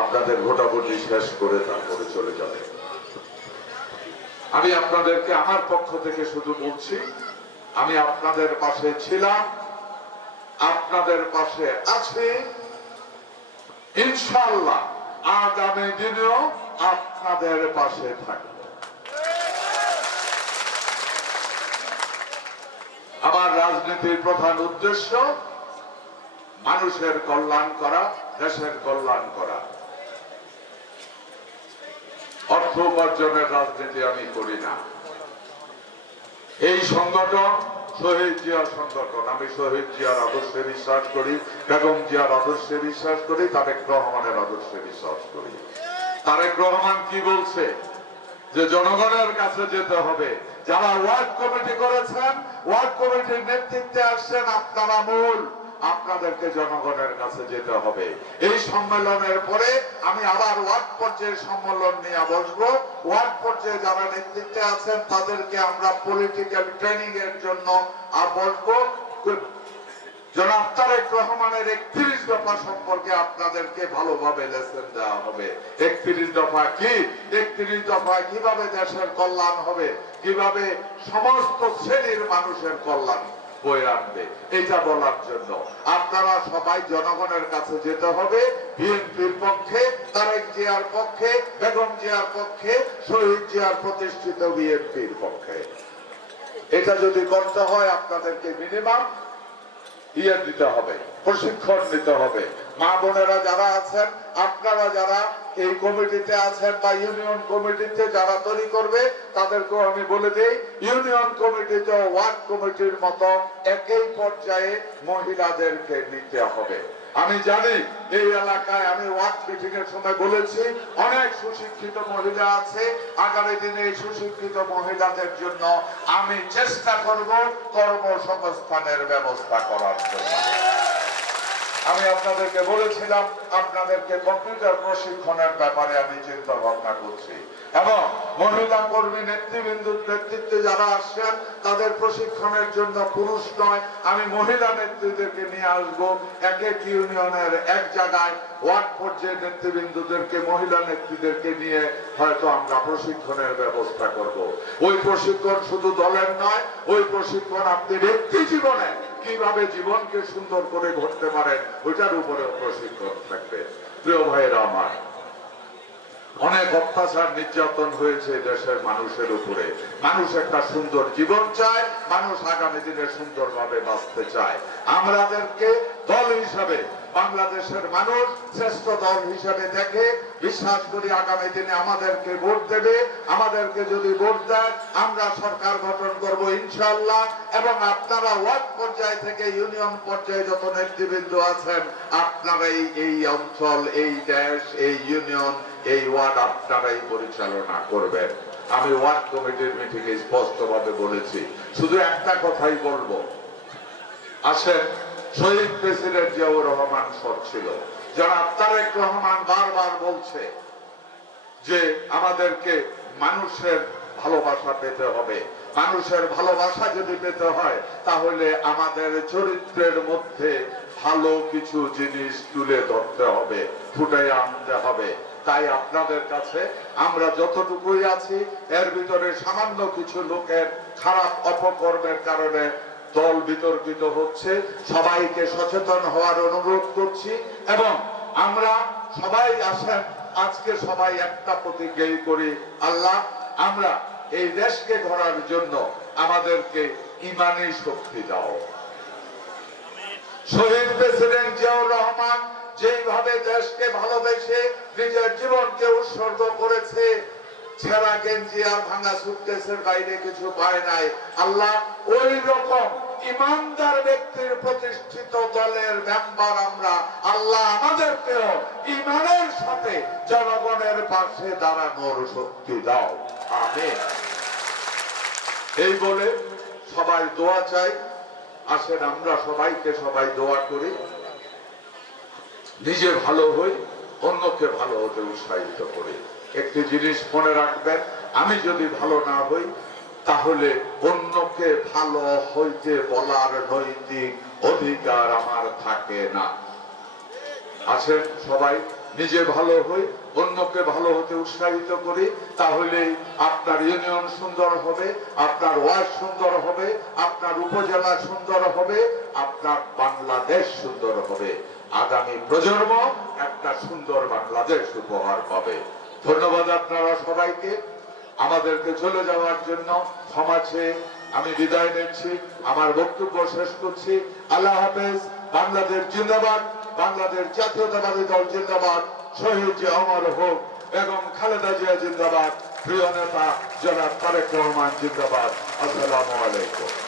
আপনাদের ভোটাভুটি শেষ করে তারপরে চলে যাবে। আমি আপনাদেরকে আমার পক্ষ থেকে শুধু বলছি, আমি আপনাদের পাশে ছিলাম, আপনাদের পাশে আছি। ইনশাল্লাহ আগামী দিনেও আপনাদের পাশে থাকবে। আমার রাজনীতির প্রধান উদ্দেশ্য, মানুষের কল্যাণ করা, দেশের কল্যাণ করা। অর্থ উপার্জনের রাজনীতি আমি করি না। এই সংগঠন শহীদ জিয়ার সংগঠন। আমি শহীদ জিয়ার আদর্শে বিশ্বাস করি, বেগম জিয়ার আদর্শে বিশ্বাস করি, তারেক রহমানের আদর্শে বিশ্বাস করি। তারেক রহমান কি বলছে? যে জনগণের কাছে যেতে হবে। যারা ওয়ার্ড কমিটি করেছেন, ওয়ার্ড কমিটির নেতৃত্বে আসছেন আপনারা মূল। আপনাদেরকে জনগণের কাছে যেতে হবে। এই সম্মেলনের পরে আমি আবার ওয়ার্ড পর্যায়ে সম্মেলন নিয়ে বসবো। ওয়ার্ড পর্যায়ে যারা নেতৃত্বে আছেন, তাদেরকে আমরা পলিটিক্যাল ট্রেনিং এর জন্য বসবো। জনাব তারেক রহমানের একত্রিশ দফা সম্পর্কে আপনাদেরকে ভালোভাবে লেসন দেওয়া হবে। একত্রিশ দফা কি? একত্রিশ দফা কীভাবে দেশের কল্যাণ হবে? কীভাবে সমস্ত শ্রেণির মানুষের কল্যাণ বয়ে আনবে। এটা বলার জন্য আপনারা সবাই জনগণের কাছে যেতে হবে, বিএনপির পক্ষে, তারেক জিয়ার পক্ষে, বেগম জিয়ার পক্ষে, শহীদ জিয়ার প্রতিষ্ঠিত বিএনপির পক্ষে। এটা যদি করতে হয়, আপনাদেরকে মিনিমাম ইয়ে দিতে হবে, প্রশিক্ষণ নিতে হবে। মা বোনেরা যারা আছেন, আপনারা যারা এই কমিটিতে আছেন বা ইউনিয়ন কমিটিতে যারা তৈরি করবে, তাদেরকেও আমি বলে দিই, ইউনিয়ন কমিটিতে ওয়ার্ড কমিটির মতো একই পর্যায়ে মহিলাদেরকে নিতে হবে। আমি জানি এই এলাকায় আমি ওয়ার্ড মিটিং এর সময় বলেছি, অনেক সুশিক্ষিত মহিলা আছে, আগামী দিনে এই সুশিক্ষিত মহিলাদের জন্য আমি চেষ্টা করব কর্মসংস্থানের ব্যবস্থা করার জন্য। আমি আপনাদেরকে বলেছিলাম, আপনাদেরকে কম্পিউটার প্রশিক্ষণের ব্যাপারে আমি চিন্তা ভাবনা করছি। এবং মহিলা কর্মী নেতৃবৃন্দুর নেতৃত্বে যারা আসছেন, তাদের প্রশিক্ষণের জন্য পুরুষ নয়, আমি মহিলা নেতৃত্বকে নিয়ে আসব। এক এক ইউনিয়নের এক জায়গায় ওয়ার্ড পর্যায়ে নেতৃবৃন্দুদেরকে, মহিলা নেত্রীদেরকে নিয়ে হয়তো আমরা প্রশিক্ষণের ব্যবস্থা করব। ওই প্রশিক্ষণ শুধু দলের নয়, ওই প্রশিক্ষণ আপনি ব্যক্তি জীবনে কীভাবে জীবনকে সুন্দর করে ঘটতে পারেন ওইটার উপরেও প্রশিক্ষণ থাকবে। প্রিয় ভাইয়েরা আমার, অনেক অত্যাচার নির্যাতন হয়েছে দেশের মানুষের উপরে। মানুষ একটা সুন্দর জীবন চায়, মানুষ আগামী দিনে সুন্দরভাবে বাঁচতে চায়। আমাদেরকে দল হিসাবে বাংলাদেশের মানুষ শ্রেষ্ঠ দল হিসাবে দেখে বিশ্বাস করি আগামী দিনে আমাদেরকে ভোট দেবে। আমাদেরকে যদি ভোট দেয়, আমরা সরকার গঠন করব ইনশাল্লাহ এবং আপনারা ওয়ার্ড পর্যায় থেকে ইউনিয়ন পর্যায়ে যত নেতৃবৃন্দ আছেন, আপনারাই এই অঞ্চল, এই দেশ, এই ইউনিয়ন, এই ওয়ার্ড আপনারাই পরিচালনা করবেন। আমি ওয়ার্ড কমিটির মিটিংয়ে স্পষ্টভাবে বলেছি। শুধু একটা কথাই বলব। আসেন শহীদ প্রেসিডেন্ট জিয়াউর রহমান সব ছিল। যারা তারেক রহমান বারবার বলছে যে আমাদেরকে মানুষের ভালোবাসা পেতে হবে। মানুষের ভালোবাসা যদি পেতে হয়, তাহলে আমাদের চরিত্রের মধ্যে ভালো কিছু জিনিস তুলে ধরতে হবে ফুটে আনতে হবে। তাই আপনাদের কাছে আমরা যতটুকুই আছি, এর ভিতরে সামান্য কিছু লোকের খারাপ অপকর্মের কারণে দল বিতর্কিত হচ্ছে। সবাইকে সচেতন হওয়ার অনুরোধ করছি এবং আমরা সবাই আসেন আজকে সবাই একটা প্রতিজ্ঞাই করি আল্লাহ। আমরা এই দেশকে গড়ার জন্য আমাদেরকে ইমানি শক্তি দাও। শহীদ প্রেসিডেন্ট জিয়াউর রহমান যেইভাবে দেশকে ভালোবেসে নিজের জীবনকে উৎসর্গ আর ভাঙা সুটকেসের বাইরে কিছু পায় নাই। আল্লাহ ওই রকম ইমানদার ব্যক্তির প্রতিষ্ঠিত দলের মেম্বার আমরা। আল্লাহ আমাদেরকেও ইমানের সাথে জনগণের পাশে দাঁড়ানোর শক্তি দাও। এই বলে সবাই দোয়া চাই। আসেন আমরা সবাইকে সবাই দোয়া করি। নিজে ভালো হই, অন্যকে ভালো হতে উৎসাহিত করি। একটি জিনিস মনে রাখবেন আমি যদি ভালো না হই, তাহলে অন্যকে ভালো হইতে বলার নৈতিক অধিকার আমার থাকে না। আছেন সবাই? নিজে ভালো হই, অন্যকে ভালো হতে উৎসাহিত করি, তাহলে আপনার ইউনিয়ন সুন্দর হবে, আপনার ওয়ার্ড সুন্দর হবে, আপনার উপজেলা সুন্দর হবে, আপনার বাংলাদেশ সুন্দর হবে। আগামী প্রজন্ম একটা সুন্দর বাংলাদেশ উপহার পাবে। ধন্যবাদ আপনারা সবাইকে। আমাদেরকে চলে যাওয়ার জন্য ক্ষমা চেয়ে আমি বিদায় নিচ্ছি, আমার বক্তব্য শেষ করছি। আল্লাহ হাফেজ, বাংলাদেশ জিন্দাবাদ, বাংলাদেশ জাতীয়তাবাদী দল জিন্দাবাদ, শহীদ যে অমর হোক এবং খালেদা জিয়া জিন্দাবাদ, প্রিয় নেতা জনাব তারেক রহমান জিন্দাবাদ। আসসালামু আলাইকুম।